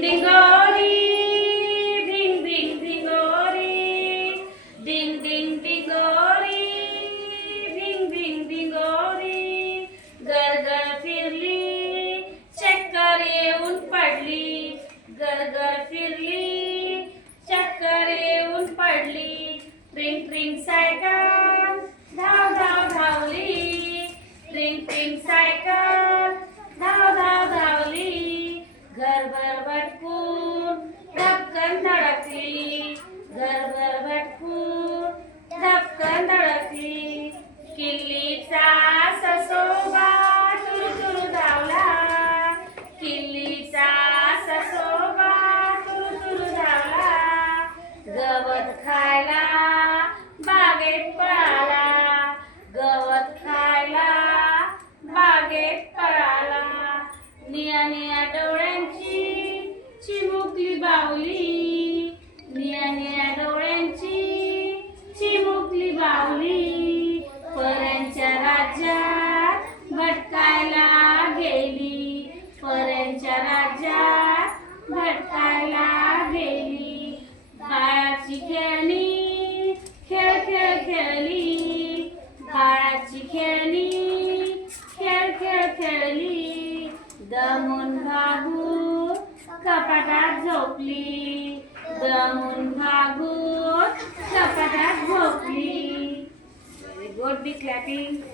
डिंगोरी डिंग डिंग डिंगोरी डिंग डिंग डिंगोरी डिंग डिंग डिंगोरी गरगर फिरली चक्कर येऊन पडली गरगर फिरली चक्कर येऊन पडली ट्रिंग ट्रिंग सायकल धाव धाव धावली ट्रिंग ट्रिंग सायकल धाव धाव धावली घरभर भटकून धपकन धडकली घरभर भटकून धपकन धडकली किल्लीचा ससोबा तुरु तुरु धावला किल्लीचा ससोबा तुरु तुरु धावला गवत खायला बागेत पळाला गवत खायला बागेत पळाला निया निया डोळ्यांची चिमुकली बावली निया निया डोळ्यांची चिमुकली बावली पऱ्यांच्या राज्यात भटकायला गेली पऱ्यांच्या राज्यात भटकायला गेली बाळाची खेळणी खेळ खेळ खेळली बाळाची खेळणी खेळ खेळ खेळली दमून भागून कपाटात झोपली दमून भागून कपाटात झोपली. Very good, be clapping.